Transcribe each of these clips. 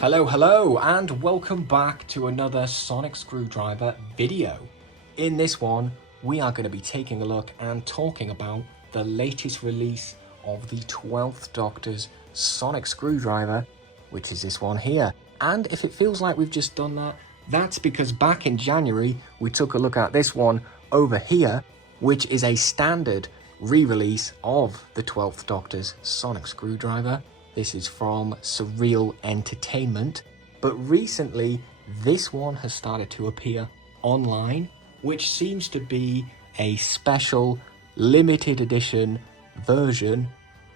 Hello, and welcome back to another Sonic Screwdriver video. In this one, we are going to be taking a look and talking about the latest release of the 12th Doctor's Sonic Screwdriver, which is this one here. And if it feels like we've just done that, that's because back in January, we took a look at this one over here, which is a standard re-release of the 12th Doctor's Sonic Screwdriver. This is from Surreal Entertainment, but recently this one has started to appear online, which seems to be a special limited edition version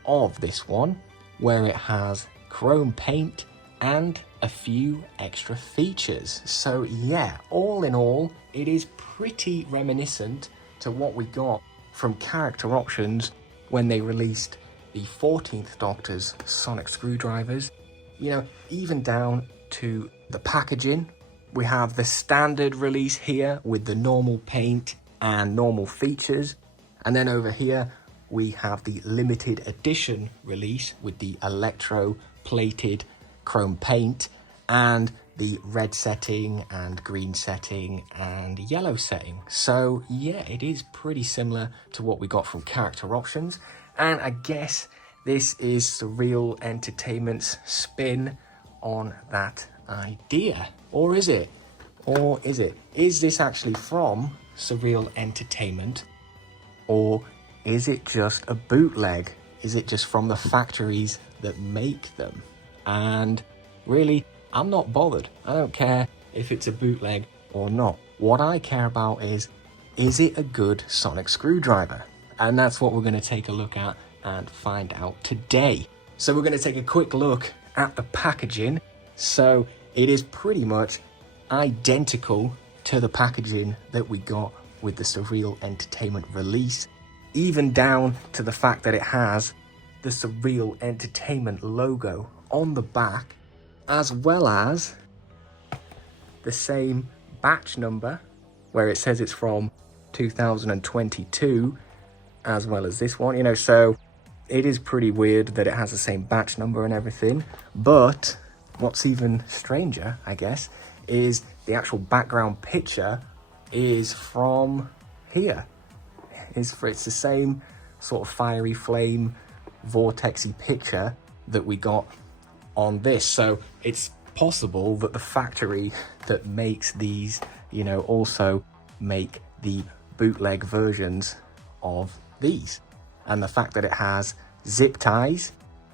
of this one, where it has chrome paint and a few extra features. So yeah, all in all, it is pretty reminiscent to what we got from Character Options when they released the 14th Doctor's Sonic Screwdrivers. You know, even down to the packaging. We have the standard release here with the normal paint and normal features. And then over here, we have the limited edition release with the electro-plated chrome paint and the red setting and green setting and yellow setting. So yeah, it is pretty similar to what we got from Character Options. And I guess this is Surreal Entertainment's spin on that idea. Or is it? Or is it? Is this actually from Surreal Entertainment? Or is it just a bootleg? Is it just from the factories that make them? And really, I'm not bothered. I don't care if it's a bootleg or not. What I care about is it a good Sonic Screwdriver? And that's what we're going to take a look at and find out today. So we're going to take a quick look at the packaging. So it is pretty much identical to the packaging that we got with the Surreal Entertainment release, even down to the fact that it has the Surreal Entertainment logo on the back, as well as the same batch number where it says it's from 2022, as well as this one, you know. So it is pretty weird that it has the same batch number and everything. But what's even stranger, I guess, is the actual background picture is from here. It's the same sort of fiery flame, vortexy picture that we got on this. So it's possible that the factory that makes these, you know, also make the bootleg versions of these. And the fact that it has zip ties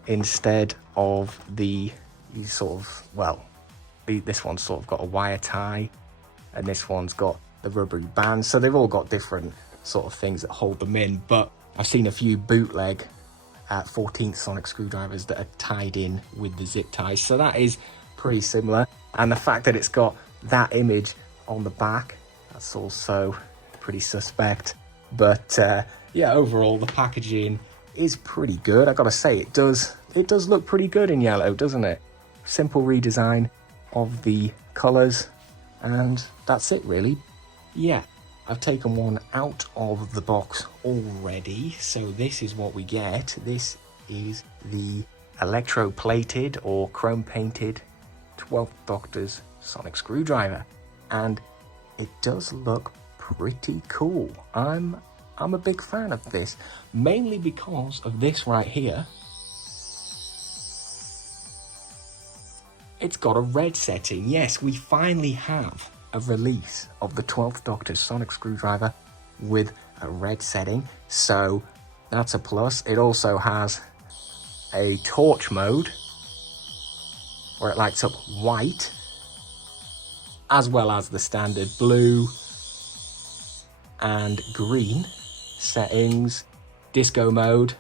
instead of the sort of, well, this one's sort of got a wire tie and this one's got the rubbery band. So they've all got different sort of things that hold them in. But I've seen a few bootleg 14th Sonic Screwdrivers that are tied in with the zip ties. So that is pretty similar. And the fact that it's got that image on the back, that's also pretty suspect. But yeah, overall the packaging is pretty good. I gotta say, it does look pretty good in yellow, doesn't it? Simple redesign of the colors, and that's it really. Yeah, I've taken one out of the box already, so this is what we get. This is the electro-plated or chrome-painted 12th Doctor's Sonic Screwdriver, and it does look pretty cool. I'm a big fan of this, mainly because of this right here. It's got a red setting. Yes, we finally have a release of the 12th Doctor's Sonic Screwdriver with a red setting, so that's a plus. It also has a torch mode where it lights up white, as well as the standard blue and green settings. Disco mode.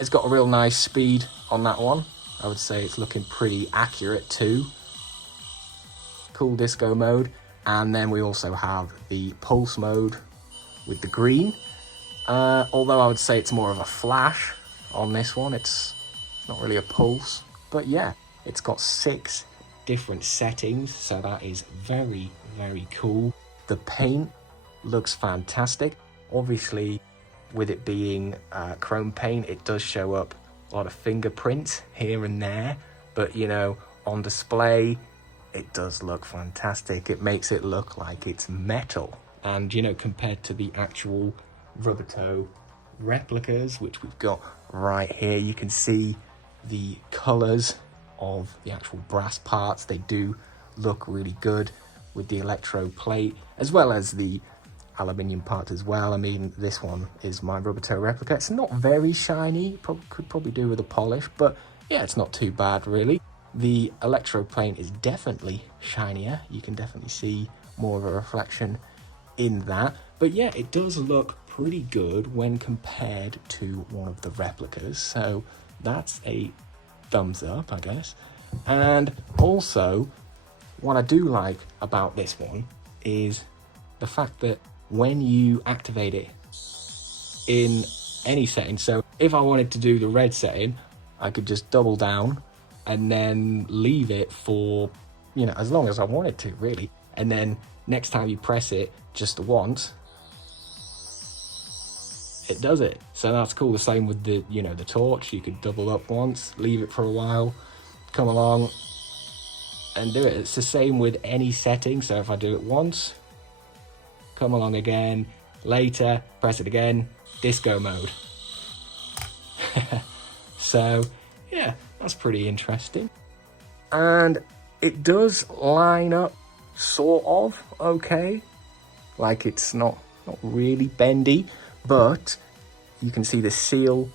It's got a real nice speed on that one. I would say it's looking pretty accurate too. Cool disco mode. And then we also have the pulse mode with the green. Although I would say it's more of a flash on this one. It's not really a pulse. But yeah, it's got 6 different settings. So that is very, very cool. The paint looks fantastic. Obviously, with it being chrome paint, it does show up a lot of fingerprints here and there, but you know, on display, it does look fantastic. It makes it look like it's metal. And you know, compared to the actual Rubbertoe replicas, which we've got right here, you can see the colors of the actual brass parts. They do look really good with the electro plate, as well as the aluminium part as well. I mean, this one is my Rubbertoe replica. It's not very shiny, could probably do with a polish, but yeah, it's not too bad really. The electro plate is definitely shinier. You can definitely see more of a reflection in that, but yeah, it does look pretty good when compared to one of the replicas, so that's a thumbs up, I guess. And also, what I do like about this one is the fact that when you activate it in any setting, so if I wanted to do the red setting, I could just double down and then leave it for, you know, as long as I wanted to, really. And then next time you press it just once, it does it. So that's cool. The same with the, you know, the torch. You could double up once, leave it for a while, come along and do it. It's the same with any setting. So if I do it once, come along again, later, press it again, disco mode. So yeah, that's pretty interesting. And it does line up sort of okay. Like, it's not really bendy, but you can see the seal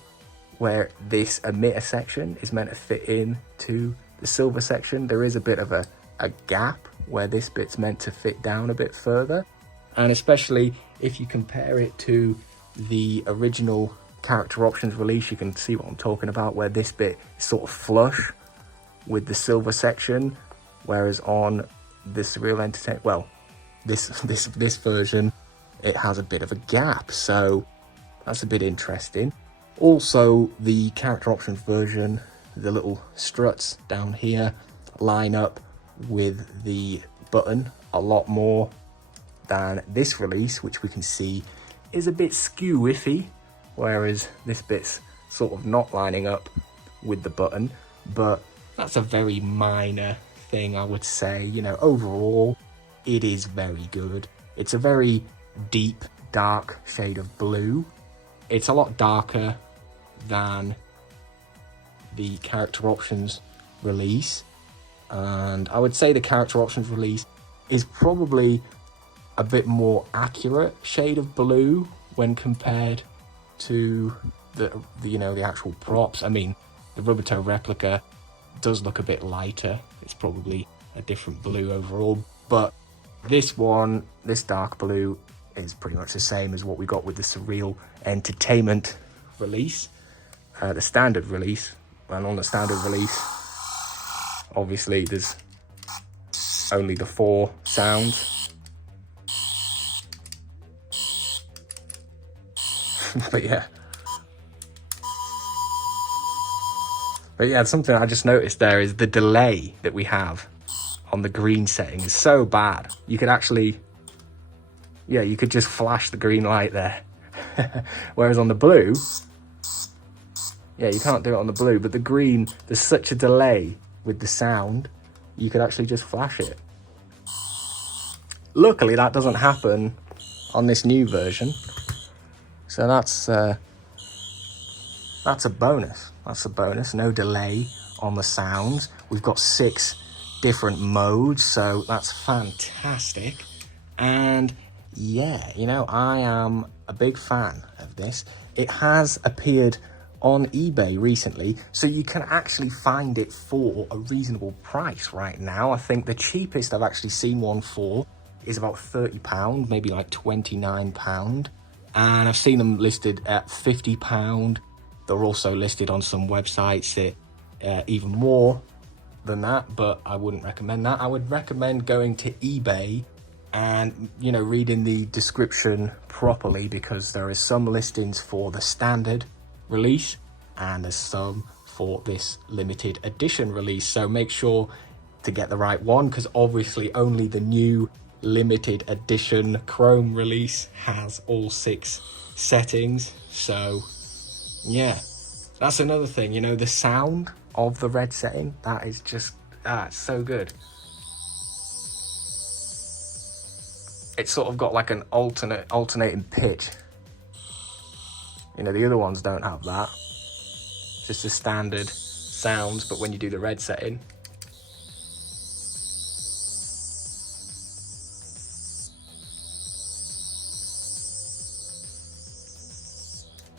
where this emitter section is meant to fit in to the silver section. There is a bit of a gap where this bit's meant to fit down a bit further. And especially if you compare it to the original character options release, you can see what I'm talking about, where this bit is sort of flush with the silver section, whereas on the Surreal Entertainment, well, this version, it has a bit of a gap, so that's a bit interesting. Also, the character options version, the little struts down here line up with the button a lot more than this release, which we can see is a bit skew-iffy, whereas this bit's sort of not lining up with the button, but that's a very minor thing, I would say. You know, overall, it is very good. It's a very deep, dark shade of blue. It's a lot darker than the character options release, and I would say the character options release is probably a bit more accurate shade of blue when compared to the you know, the actual props. I mean, the Rubbertoe replica does look a bit lighter. It's probably a different blue overall, but this one, this dark blue, is pretty much the same as what we got with the Surreal Entertainment release, the standard release. And on the standard release, obviously there's only the 4 sounds. But yeah, something I just noticed there is the delay that we have on the green setting is so bad. You could actually, yeah, you could just flash the green light there. Whereas on the blue, yeah, you can't do it on the blue, but the green, there's such a delay with the sound, you could actually just flash it. Luckily, that doesn't happen on this new version. So that's a bonus. That's a bonus. No delay on the sounds. We've got 6 different modes, so that's fantastic. And yeah, you know, I am a big fan of this. It has appeared on eBay recently, so you can actually find it for a reasonable price right now. I think the cheapest I've actually seen one for is about £30, maybe like £29. And I've seen them listed at £50. They're also listed on some websites at even more than that, but I wouldn't recommend that. I would recommend going to eBay and, you know, reading the description properly, because there is some listings for the standard release and there's some for this limited edition release. So make sure to get the right one, because obviously only the new limited edition Chrome release has all 6 settings. So yeah, That's another thing, you know, the sound of the red setting, that is just, it's so good. It's sort of got like an alternating pitch. You know, the other ones don't have that. Just the standard sounds, but when you do the red setting,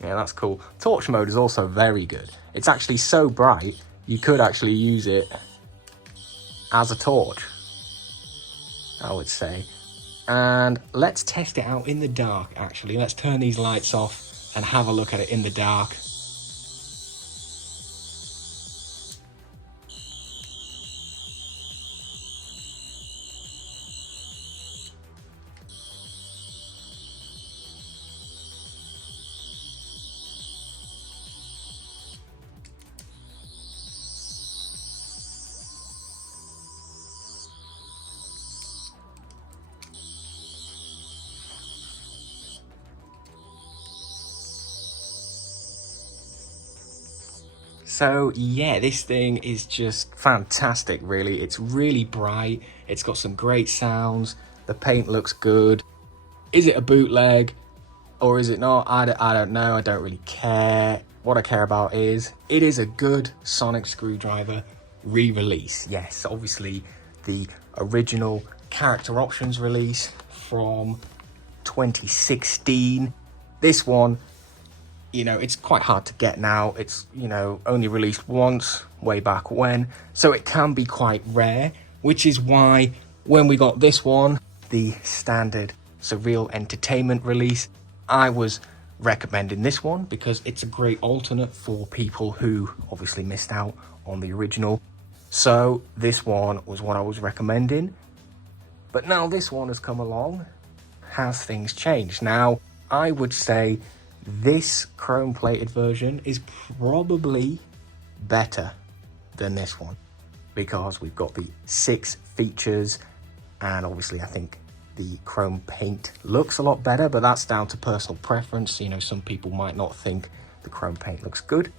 yeah, that's cool. Torch mode is also very good. It's actually so bright, you could actually use it as a torch, I would say. And let's test it out in the dark, actually. Let's turn these lights off and have a look at it in the dark. So yeah, this thing is just fantastic, really. It's really bright, it's got some great sounds, the paint looks good. Is it a bootleg or is it not? I don't know, I don't really care. What I care about is, it is a good sonic screwdriver re-release. Yes, obviously the original character options release from 2016. This one, you know, it's quite hard to get now. It's, you know, only released once, way back when. So it can be quite rare, which is why when we got this one, the standard Surreal Entertainment release, I was recommending this one because it's a great alternate for people who obviously missed out on the original. So this one was what I was recommending. But now this one has come along, has things changed? Now, I would say this chrome plated version is probably better than this one because we've got the 6 features, and obviously I think the chrome paint looks a lot better, but that's down to personal preference. You know, some people might not think the chrome paint looks good,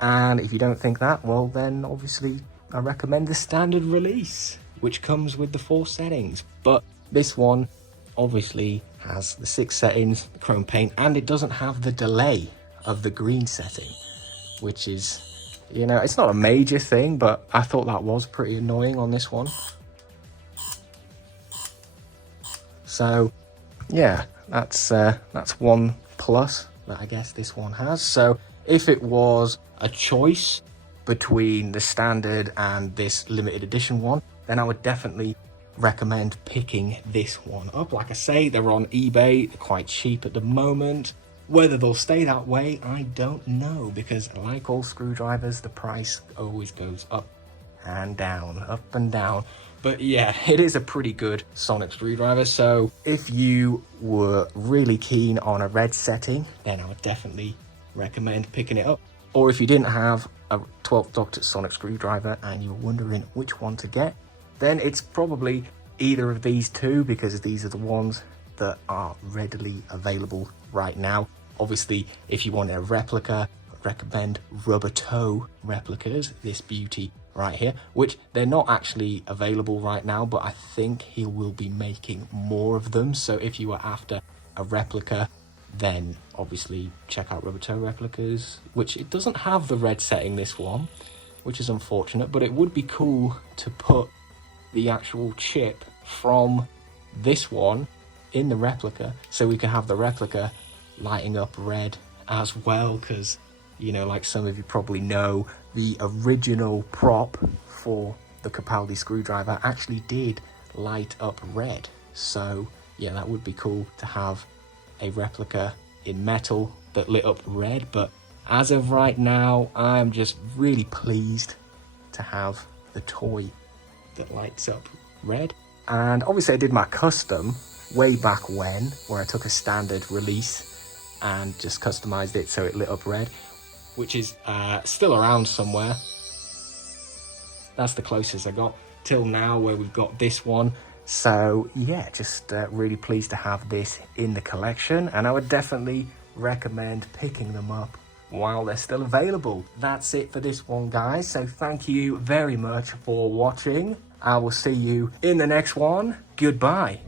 and if you don't think that, well then obviously I recommend the standard release, which comes with the 4 settings. But this one obviously has the 6 settings, the chrome paint, and it doesn't have the delay of the green setting, which is, you know, it's not a major thing, but I thought that was pretty annoying on this one. So yeah, that's one plus that I guess this one has. So if it was a choice between the standard and this limited edition one, then I would definitely recommend picking this one up. Like I say, they're on eBay, they're quite cheap at the moment. Whether they'll stay that way, I don't know, because like all screwdrivers, the price always goes up and down, up and down. But yeah, it is a pretty good sonic screwdriver. So if you were really keen on a red setting, then I would definitely recommend picking it up. Or if you didn't have a 12th Doctor sonic screwdriver and you were wondering which one to get, then it's probably either of these two, because these are the ones that are readily available right now. Obviously, if you want a replica, I recommend Rubbertoe Replicas, this beauty right here, which they're not actually available right now, but I think he will be making more of them. So if you are after a replica, then obviously check out Rubbertoe Replicas, which it doesn't have the red setting, this one, which is unfortunate, but it would be cool to put the actual chip from this one in the replica, so we can have the replica lighting up red as well, because, you know, like some of you probably know, the original prop for the Capaldi screwdriver actually did light up red. So yeah, that would be cool to have a replica in metal that lit up red. But as of right now, I'm just really pleased to have the toy that lights up red. And obviously I did my custom way back when, where I took a standard release and just customized it so it lit up red, which is still around somewhere. That's the closest I got till now, where we've got this one. So yeah, just really pleased to have this in the collection, and I would definitely recommend picking them up while they're still available. That's it for this one, guys. So thank you very much for watching. I will see you in the next one. Goodbye.